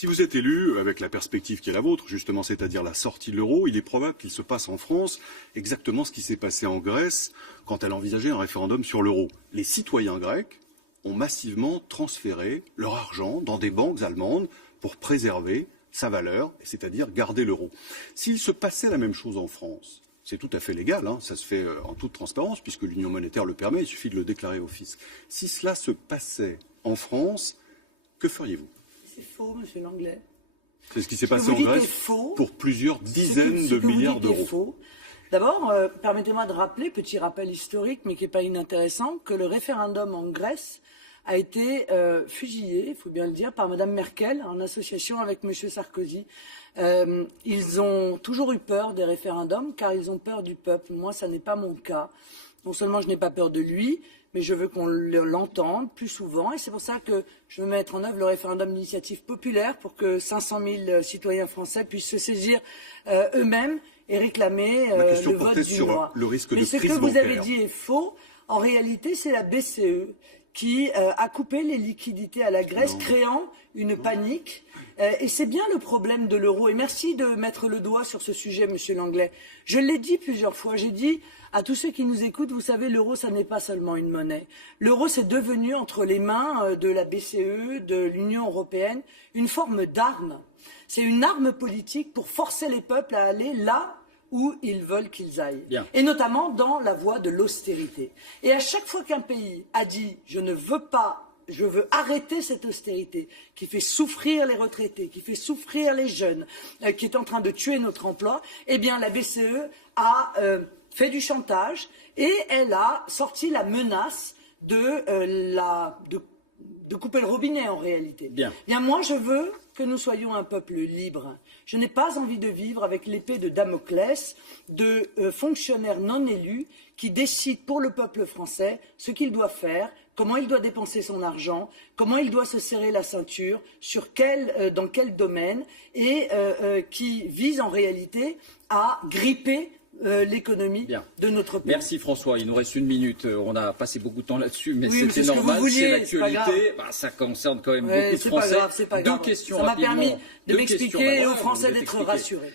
Si vous êtes élu avec la perspective qui est la vôtre, justement, c'est-à-dire la sortie de l'euro, il est probable qu'il se passe en France exactement ce qui s'est passé en Grèce quand elle envisageait un référendum sur l'euro. Les citoyens grecs ont massivement transféré leur argent dans des banques allemandes pour préserver sa valeur, c'est-à-dire garder l'euro. S'il se passait la même chose en France, c'est tout à fait légal, hein, ça se fait en toute transparence puisque l'union monétaire le permet, il suffit de le déclarer au fisc. Si cela se passait en France, que feriez-vous? C'est faux, monsieur Langlais. C'est ce qui s'est passé en Grèce pour plusieurs dizaines de milliards d'euros. D'abord, permettez-moi de rappeler, petit rappel historique, mais qui n'est pas inintéressant, que le référendum en Grèce a été fusillé, il faut bien le dire, par Mme Merkel en association avec M. Sarkozy. Ils ont toujours eu peur des référendums car ils ont peur du peuple. Moi, ça n'est pas mon cas. Non seulement je n'ai pas peur de lui, mais je veux qu'on l'entende plus souvent. Et c'est pour ça que je veux mettre en œuvre le référendum d'initiative populaire pour que 500 000 citoyens français puissent se saisir eux-mêmes et réclamer le vote du mois. Le risque mais de ce crise que vous bancaire. avez dit est faux. En réalité, c'est la BCE qui a coupé les liquidités à la Grèce, créant une panique. Et c'est bien le problème de l'euro. Et merci de mettre le doigt sur ce sujet, monsieur Langlais. Je l'ai dit plusieurs fois. J'ai dit à tous ceux qui nous écoutent, vous savez, l'euro, ça n'est pas seulement une monnaie. L'euro, c'est devenu entre les mains de la BCE, de l'Union européenne, une forme d'arme. C'est une arme politique pour forcer les peuples à aller là où ils veulent qu'ils aillent. Bien. Et notamment dans la voie de l'austérité. Et à chaque fois qu'un pays a dit « je ne veux pas, je veux arrêter cette austérité qui fait souffrir les retraités, qui fait souffrir les jeunes, qui est en train de tuer notre emploi », eh bien la BCE a fait du chantage et elle a sorti la menace de couper le robinet en réalité. Bien, moi je veux que nous soyons un peuple libre. Je n'ai pas envie de vivre avec l'épée de Damoclès de fonctionnaires non élus qui décident pour le peuple français ce qu'il doit faire, comment il doit dépenser son argent, comment il doit se serrer la ceinture, dans quel domaine, et qui visent en réalité à gripper l'économie de notre pays. Merci François, il nous reste 1 minute. On a passé beaucoup de temps là-dessus, mais oui, c'était normal, c'est l'actualité. Ça concerne quand même beaucoup de Français. C'est pas grave. Deux questions ça m'a rapidement. permis de m'expliquer et aux Français d'être rassurés.